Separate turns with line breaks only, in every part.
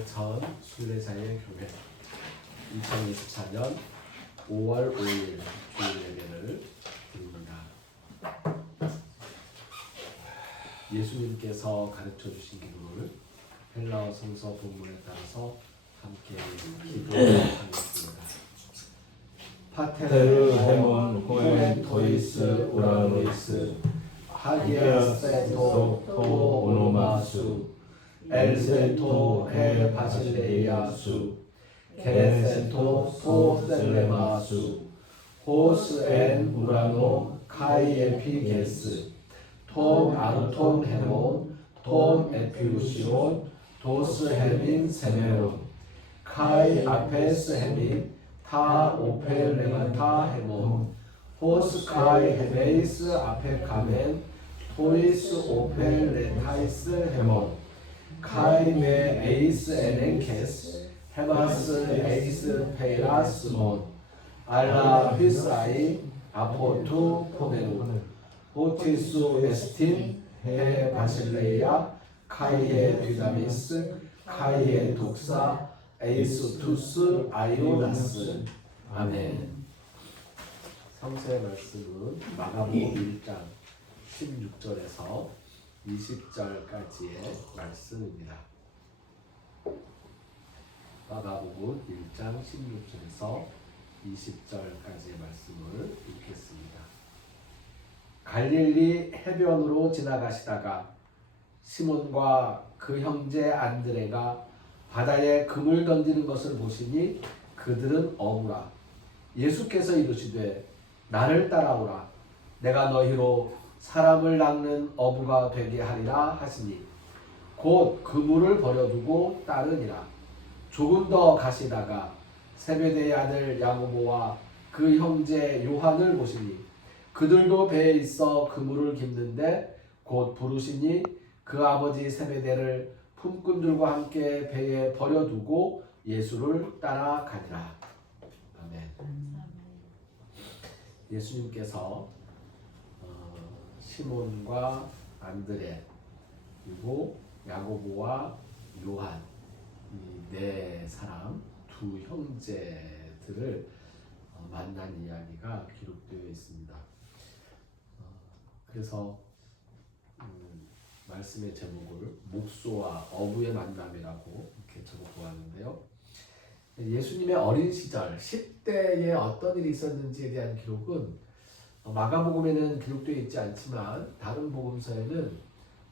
대천 순례자의 교회 2024년 5월 5일 주일 예배를 드립니다. 예수님께서 가르쳐 주신 기도를 헬라어 성서 본문에 따라서 함께 기도하겠습니다.
테르 헤몬 호엔 토이스 우라노이스
하기야 세토 토 오노마수 엘세토 해 바실레이아수 게세토 토 셀레마수 호스 엔 우라노 카이 에피게스 톰 아르톤 헤몬 톰 에피우시온 도스 헤민 세메론 카이 아페스 헤민 타 오펠레마타 헤몬 호스 카이 헤베이스 아페 카멘 토이스 오펠 레타이스 헤몬 카이메 에이스 에넨케스 헤마스 에이스 페이라스몬 알라 휘사이 아포투 포네루 오티수 에스틴 헤 바실레이아 카이에 듀다미스 카이에 독사 에이스투스 아이오나스 아멘 성서의 말씀은 마가복음 1장 16절에서 20절까지의 말씀입니다. 마가복음 1장 16절에서 20절까지의 말씀을 읽겠습니다. 갈릴리 해변으로 지나가시다가 시몬과 그 형제 안드레가 바다에 금을 던지는 것을 보시니 그들은 어부라 예수께서 이르시되 나를 따라오라 내가 너희로 사람을 낚는 어부가 되게 하리라 하시니 곧 그물을 버려두고 따르니라. 조금 더 가시다가 세베대의 아들 야고보와 그 형제 요한을 보시니 그들도 배에 있어 그물을 깁는데 곧 부르시니 그 아버지 세베대를 품꾼들과 함께 배에 버려두고 예수를 따라가니라. 아멘. 예수님께서 어, 시몬과 안드레 그리고 야고보와 요한 이 네 사람 두 형제들을 어, 만난 이야기가 기록되어 있습니다. 어, 그래서 음, 말씀의 제목을 목소와 어부의 만남이라고 이렇게 적어 보았는데요. 예수님의 어린 시절 10대에 어떤 일이 있었는지에 대한 기록은 어, 마가복음에는 기록되어 있지 않지만 다른 복음서에는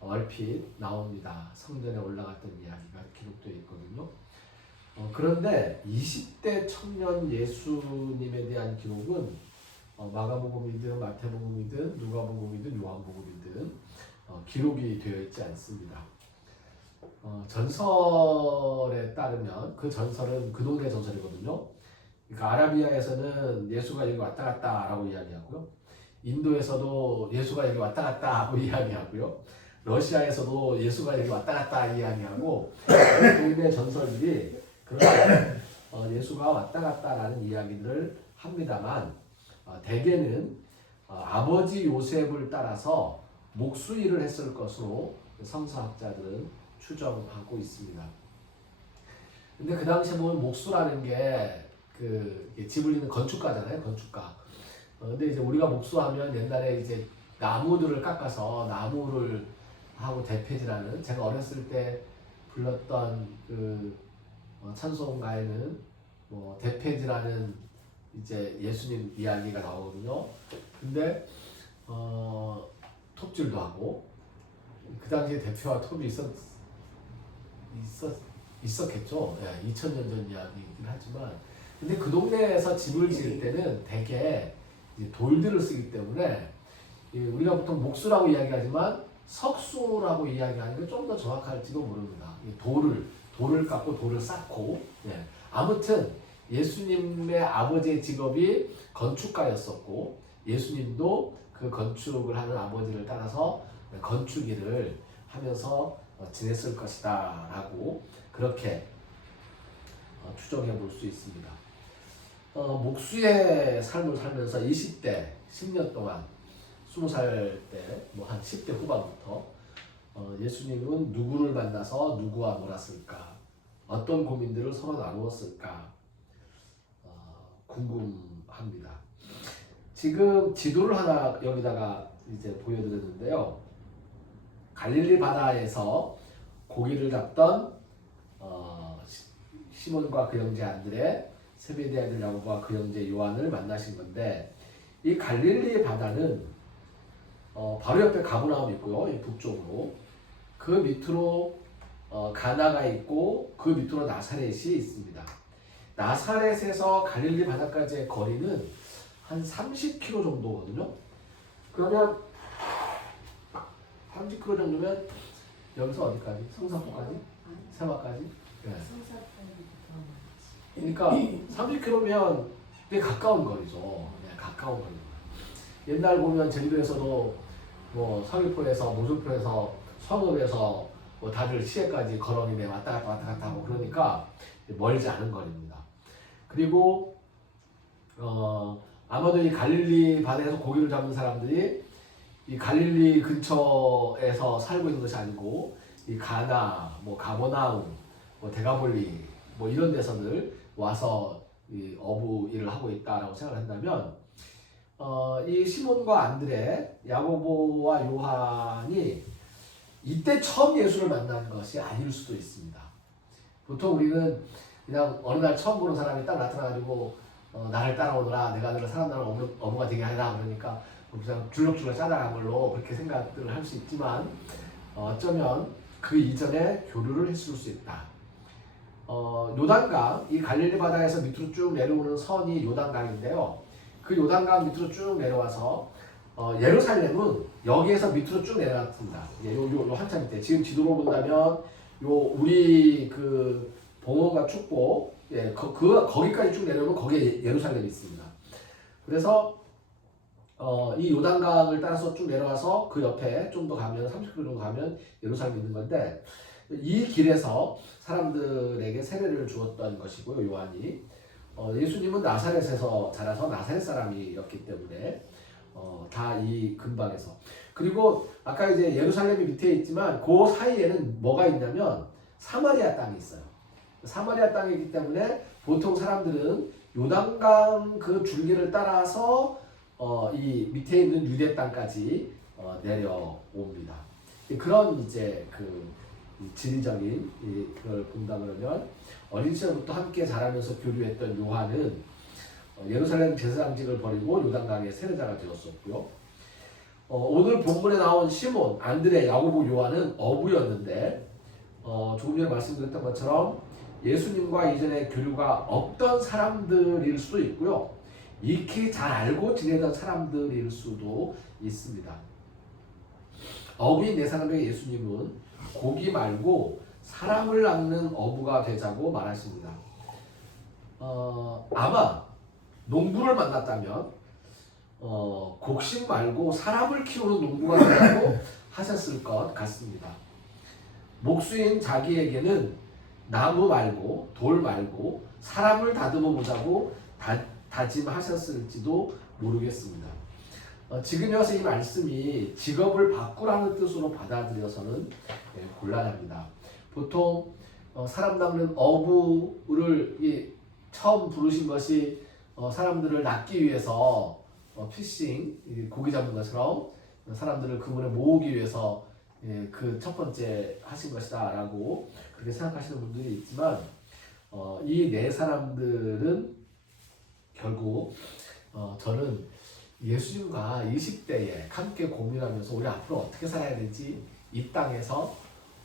얼핏 나옵니다. 성전에 올라갔던 이야기가 기록되어 있거든요. 어, 그런데 20대 청년 예수님에 대한 기록은 어, 마가복음이든 마태복음이든 누가복음이든 요한복음이든 어, 기록이 되어 있지 않습니다. 어, 전설에 따르면 그 전설은 그 동네 전설이거든요. 그러니까 아라비아에서는 예수가 여기 왔다 갔다 라고 이야기하고요. 인도에서도 예수가 여기 왔다 갔다 하고 이야기하고요. 러시아에서도 예수가 여기 왔다 갔다 이야기하고 그 동네 전설들이 그런 어, 예수가 왔다 갔다라는 이야기들을 합니다만 어, 대개는 어, 아버지 요셉을 따라서 목수일을 했을 것으로 성서학자들은 추정하고 있습니다. 근데 그 당시에 보면 목수라는 게 그 짓는 건축가잖아요, 건축가. 어, 근데 이제 우리가 목수하면 옛날에 이제 나무들을 깎아서 나무를 하고 대패지라는 제가 어렸을 때 불렀던 그 어, 찬송가에는 뭐 대패지라는 이제 예수님 이야기가 나오거든요. 근데 어, 톱질도 하고 그 당시에 대표와 톱이 있었 있었 있었겠죠. 예, 2000년 전 이야기이긴 하지만 근데 그 동네에서 집을 지을 때는 대개 돌들을 쓰기 때문에 이 우리가 보통 목수라고 이야기하지만 석수라고 이야기하는 게 좀 더 정확할지도 모릅니다. 이 돌을 돌을 깎고 돌을 쌓고 예. 아무튼 예수님의 아버지의 직업이 건축가였었고 예수님도 그 건축을 하는 아버지를 따라서 건축 일을 하면서 어, 지냈을 것이다라고 그렇게 어, 추정해 볼 수 있습니다. 어, 목수의 삶을 살면서 20대 10년 동안 20살 때 뭐 한 10대 후반부터 어, 예수님은 누구를 만나서 누구와 놀았을까 어떤 고민들을 서로 나누었을까 어, 궁금합니다. 지금 지도를 하나 여기다가 이제 보여드렸는데요. 갈릴리 바다에서 고기를 잡던 어, 시- 시몬과 그 형제 안드레, 세베대 아들 야고보와 그 형제 요한을 만나신 건데 이 갈릴리 바다는 어, 바로 옆에 가브나움 있고요, 이 북쪽으로 그 밑으로 어, 가나가 있고 그 밑으로 나사렛이 있습니다. 나사렛에서 갈릴리 바다까지의 거리는 한 30km 정도거든요. 그러면 30km 정도면 여기서 어디까지? 성산포까지? 세마까지? 네. 그러니까 30km면 꽤 가까운 거리죠. 네, 가까운 거리. 옛날 보면 제주도에서도 뭐 서귀포에서 모술포에서 성읍에서 뭐 다들 시외까지 걸어니네 왔다 갔다 왔다 갔다 하고 그러니까 멀지 않은 거리입니다. 그리고 어 아마도 이 갈릴리 바다에서 고기를 잡는 사람들이 이 갈릴리 근처에서 살고 있는 것이 아니고 이 가나, 뭐 가버나움, 뭐 데가볼리 뭐 이런 데서들 와서 이 어부 일을 하고 있다라고 생각을 한다면 어, 이 시몬과 안드레, 야고보와 요한이 이때 처음 예수를 만난 것이 아닐 수도 있습니다. 보통 우리는 그냥 어느 날 처음 보는 사람이 딱 나타나가지고 어, 나를 따라오너라 내가 너를 사람들을 어부, 어부가 되게 하라 그러니까 그냥 줄럭줄럭 짜다간 걸로 그렇게 생각들을 할 수 있지만 어, 어쩌면 그 이전에 교류를 했을 수 있다. 어, 요단강, 이 갈릴리 바다에서 밑으로 쭉 내려오는 선이 요단강인데요. 그 요단강 밑으로 쭉 내려와서 어, 예루살렘은 여기에서 밑으로 쭉 내려왔습니다. 예, 요, 요, 요 한참 밑에. 지금 지도로 본다면 요 우리 그 봉헌과 축복, 예, 거, 그, 거기까지 쭉 내려오면 거기에 예루살렘이 있습니다. 그래서 어, 이 요단강을 따라서 쭉 내려와서 그 옆에 좀 더 가면 30km 정도 가면 예루살렘이 있는 건데 이 길에서 사람들에게 세례를 주었던 것이고요 요한이. 어, 예수님은 나사렛에서 자라서 나사렛 사람이었기 때문에 어, 다 이 근방에서. 그리고 아까 이제 예루살렘이 밑에 있지만 그 사이에는 뭐가 있냐면 사마리아 땅이 있어요. 사마리아 땅이기 때문에 보통 사람들은 요단강 그 줄기를 따라서 어, 이 밑에 있는 유대 땅까지 어, 내려옵니다. 그런 이제 그이 지리적인 이 그걸 본다 그러면 어린 시절부터 함께 자라면서 교류했던 요한은 어, 예루살렘 제사장직을 버리고 요단강의 세례자가 되었었고요. 어, 오늘 본문에 나온 시몬, 안드레, 야고보, 요한은 어부였는데 어, 조금 전에 말씀드렸던 것처럼 예수님과 이전에 교류가 없던 사람들일 수도 있고요. 익히 잘 알고 지내던 사람들일 수도 있습니다. 어부인 네 사람에게 예수님은 고기 말고 사람을 낳는 어부가 되자고 말하십니다. 어, 아마 농부를 만났다면 어, 곡식 말고 사람을 키우는 농부가 되라고 하셨을 것 같습니다. 목수인 자기에게는 나무 말고 돌 말고 사람을 다듬어 보자고 다, 다짐하셨을지도 모르겠습니다. 어, 지금 와서 이 말씀이 직업을 바꾸라는 뜻으로 받아들여서는 예, 곤란합니다. 보통 어, 사람 낚는 어부를 이, 처음 부르신 것이 어, 사람들을 낚기 위해서 어, 피싱 이 고기 잡는 것처럼 사람들을 그분에 모으기 위해서 예, 그 첫 번째 하신 것이다라고 그렇게 생각하시는 분들이 있지만 어, 이 네 사람들은 결국 어, 저는 예수님과 20대에 함께 고민하면서 우리 앞으로 어떻게 살아야 될지 이 땅에서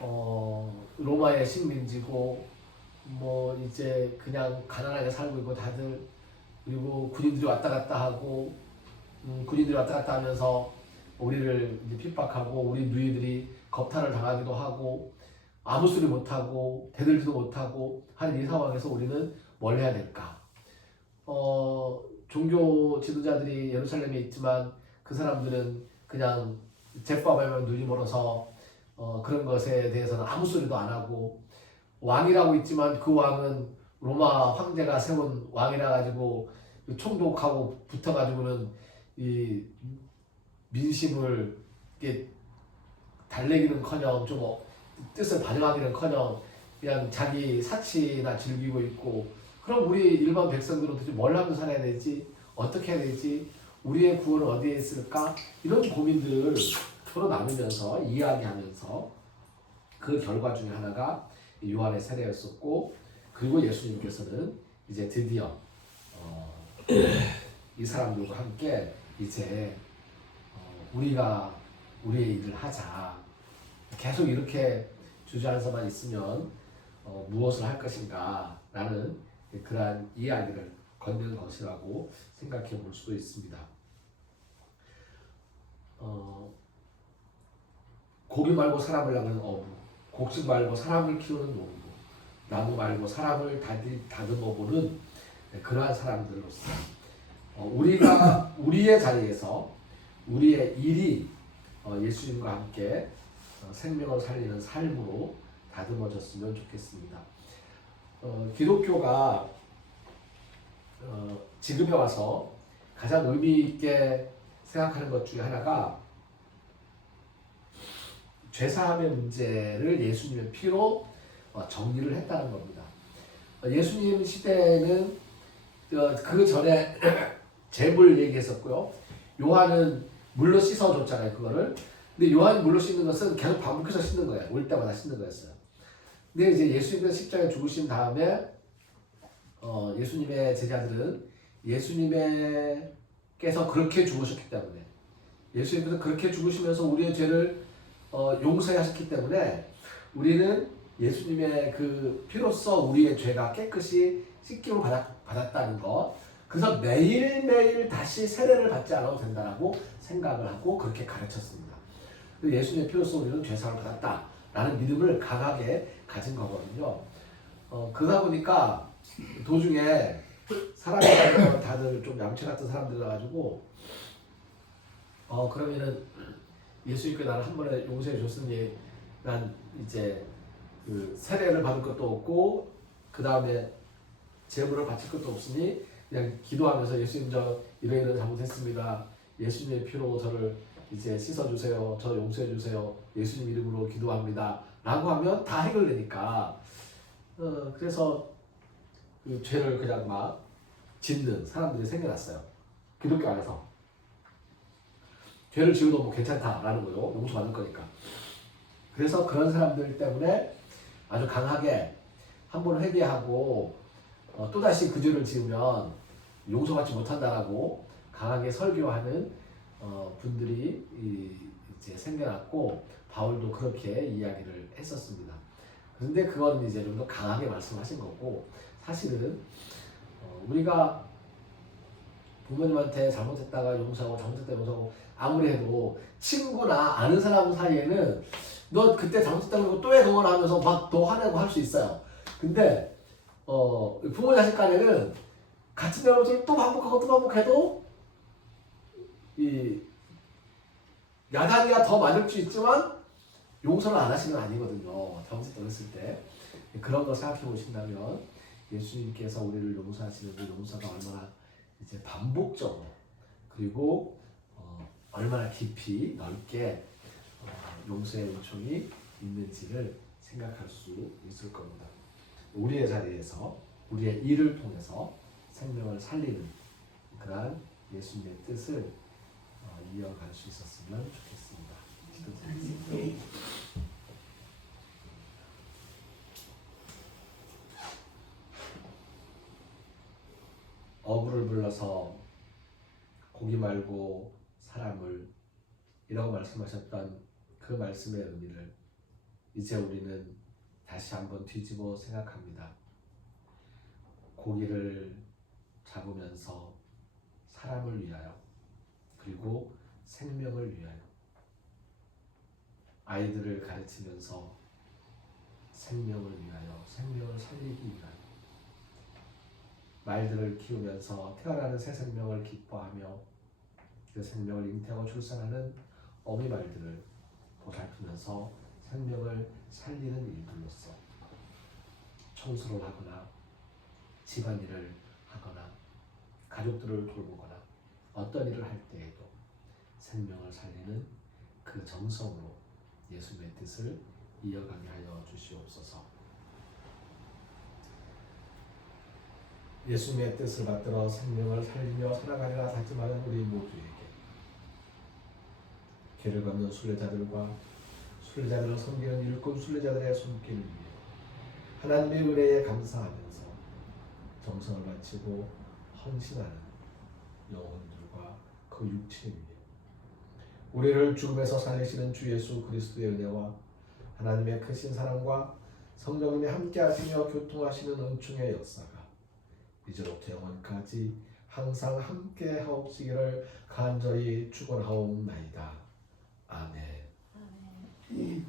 어, 로마의 식민지고 뭐 이제 그냥 가난하게 살고 있고 다들 그리고 군인들이 왔다 갔다 하고 음, 군인들이 왔다 갔다 하면서 우리를 핍박하고 우리 누이들이 겁탈을 당하기도 하고 아무 소리 못하고 대들지도 못하고 하는 이 상황에서 우리는 뭘 해야 될까? 어, 종교 지도자들이 예루살렘에 있지만 그 사람들은 그냥 제법에만 눈이 멀어서 어, 그런 것에 대해서는 아무 소리도 안 하고 왕이라고 있지만 그 왕은 로마 황제가 세운 왕이라 가지고 총독하고 붙어 가지고는 이 민심을 이게 달래기는커녕 좀 어- 뜻을 반영하기는커녕 그냥 자기 사치나 즐기고 있고 그럼 우리 일반 백성들은 도대체 뭘 하면 살아야 되지? 어떻게 해야 되지? 우리의 구원은 어디에 있을까? 이런 고민들을 서로 나누면서 이야기하면서 그 결과 중에 하나가 이 요한의 세례였었고 그리고 예수님께서는 이제 드디어 어, 이 사람들과 함께 이제 어, 우리가 우리의 일을 하자 계속 이렇게 주저앉아만 있으면 어, 무엇을 할 것인가 라는 그러한 이야기를 건넨 것이라고 생각해 볼 수도 있습니다. 어, 고기 말고 사람을 낳는 어부, 곡식 말고 사람을 키우는 농부, 나무 말고 사람을 다디, 다듬어 보는 그러한 사람들로서 어, 우리가 우리의 자리에서 우리의 일이 어, 예수님과 함께 어, 생명을 살리는 삶으로 다듬어졌으면 좋겠습니다. 어, 기독교가 어, 지금에 와서 가장 의미 있게 생각하는 것 중에 하나가 죄사함의 문제를 예수님의 피로 어, 정리를 했다는 겁니다. 어, 예수님 시대에는 어, 그 전에 제물 얘기했었고요. 요한은 물로 씻어줬잖아요, 그거를. 근데 요한이 물로 씻는 것은 계속 반복해서 씻는 거예요. 올 때마다 씻는 거였어요. 근데 이제 예수님께서 십자가에 죽으신 다음에 어, 예수님의 제자들은 예수님께서 그렇게 죽으셨기 때문에 예수님께서 그렇게 죽으시면서 우리의 죄를 어, 용서하셨기 때문에 우리는 예수님의 그 피로써 우리의 죄가 깨끗이 씻김을 받았, 받았다는 것 그래서 매일매일 다시 세례를 받지 않아도 된다라고 생각을 하고 그렇게 가르쳤습니다. 예수님의 피로써 우리는 죄사함을 받았다 라는 믿음을 강하게 가진 거거든요. 어, 그러다 보니까 도중에 사람이 다들 좀 얌체 같은 사람들 나가지고 어 그러면은 예수님께 나를 한 번에 용서해 줬으니 난 이제 그 세례를 받을 것도 없고 그 다음에 제물을 바칠 것도 없으니 그냥 기도하면서 예수님 저 이러이러 잘못했습니다. 예수님의 피로 저를 이제 씻어주세요. 저 용서해주세요. 예수님 이름으로 기도합니다. 라고 하면 다 해결되니까 어, 그래서 그 죄를 그냥 막 짓는 사람들이 생겨났어요. 기독교 안에서. 죄를 지어도 뭐 괜찮다라는 거요. 용서받을 거니까. 그래서 그런 사람들 때문에 아주 강하게 한 번 회개하고 어, 또다시 그 죄를 지으면 용서받지 못한다라고 강하게 설교하는 어, 분들이 이, 이제 생겨났고 바울도 그렇게 이야기를 했었습니다. 그런데 그건 이제 좀 더 강하게 말씀하신 거고 사실은 어, 우리가 부모님한테 잘못했다가 용서하고 잘못했다 용서하고 아무리 해도 친구나 아는 사람 사이에는 너 그때 잘못했다고 그러고 또해 그걸 하면서 막더 화내고 할 수 있어요. 근데 어, 부모 자식 간에는 같은 잘못을 또 반복하고 또 반복해도 이 야단이야 더 맞을 수 있지만 용서를 안 하시는 건 아니거든요. 잘못했다고 했을 때 그런 거 생각해 보신다면 예수님께서 우리를 용서하시는 그 용서가 얼마나 이제 반복적으로 그리고 어, 얼마나 깊이 넓게 어, 용서의 은총이 있는지를 생각할 수 있을 겁니다. 우리의 자리에서 우리의 일을 통해서 생명을 살리는 그러한 예수님의 뜻을 어, 이어갈 수 있었으면 좋겠습니다. 기도드리겠습니다. 어부를 불러서 고기 말고 사람을 이라고 말씀하셨던 그 말씀의 의미를 이제 우리는 다시 한번 뒤집어 생각합니다. 고기를 잡으면서 사람을 위하여 그리고 생명을 위하여. 아이들을 가르치면서 생명을 위하여 생명을 살리기 위하여. 말들을 키우면서 태어나는 새 생명을 기뻐하며 그 생명을 잉태하고 출산하는 어미 말들을 보살피면서 생명을 살리는 일들로서 청소를 하거나 집안일을 하거나 가족들을 돌보거나 어떤 일을 할 때에도 생명을 살리는 그 정성으로 예수님의 뜻을 이어가게 하여 주시옵소서. 예수님의 뜻을 받들어 생명을 살리며 살아가리라 다짐하는 우리 모두에게 길을 걷는 순례자들과 순례자들을 섬기는 일꾼 순례자들의 손길을 위해 하나님의 은혜에 감사하면서 정성을 바치고 헌신하는 영혼들과 그 육체를 위해 우리를 죽음에서 살리시는 주 예수 그리스도의 은혜와 하나님의 크신 사랑과 성령님이 함께 하시며 교통하시는 은총의 역사가 이제로부터 영원까지 항상 함께 하옵시기를 간절히 축원하옵나이다. 아멘. 그리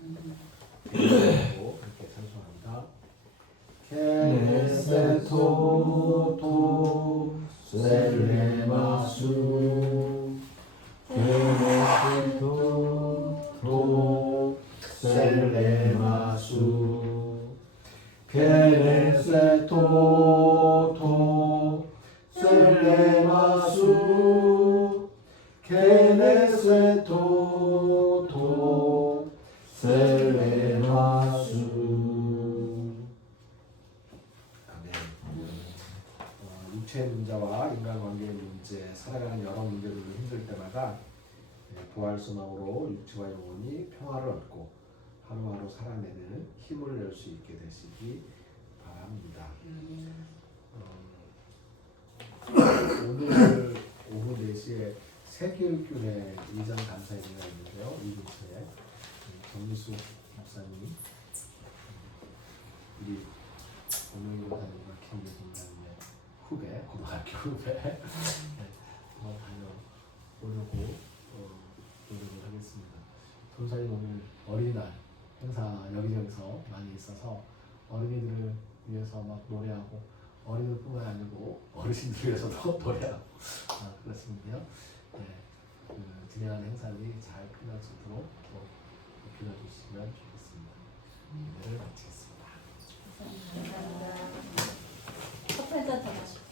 육체 문제와 인간관계의 문제, 살아가는 여러 문제들을 힘들 때마다 예, 부활 소망으로 육체와 영혼이 평화를 얻고 하루하루 살아내는 힘을 낼 수 있게 되시기 바랍니다. 어, 오늘 오후 4시에 세계교회 이전 감사회가 있는데요. 이 근처에 음, 정미수 목사님 음, 우리 오늘 교사님 네. 어, 더 다녀오려고 어, 노력을 하겠습니다. 도사님 오늘 어린이날 행사 여기저기서 많이 있어서 어린이들을 위해서 막 노래하고 어린이뿐만 아니고 어르신들 위해서도 노래하고 아, 그렇습니다. 네, 그 진행하는 행사들이 잘 끝날 수 있도록 또 빌어주시면 좋겠습니다. 예배를 마치겠습니다. 감사합니다. 커피 한잔더 마시고.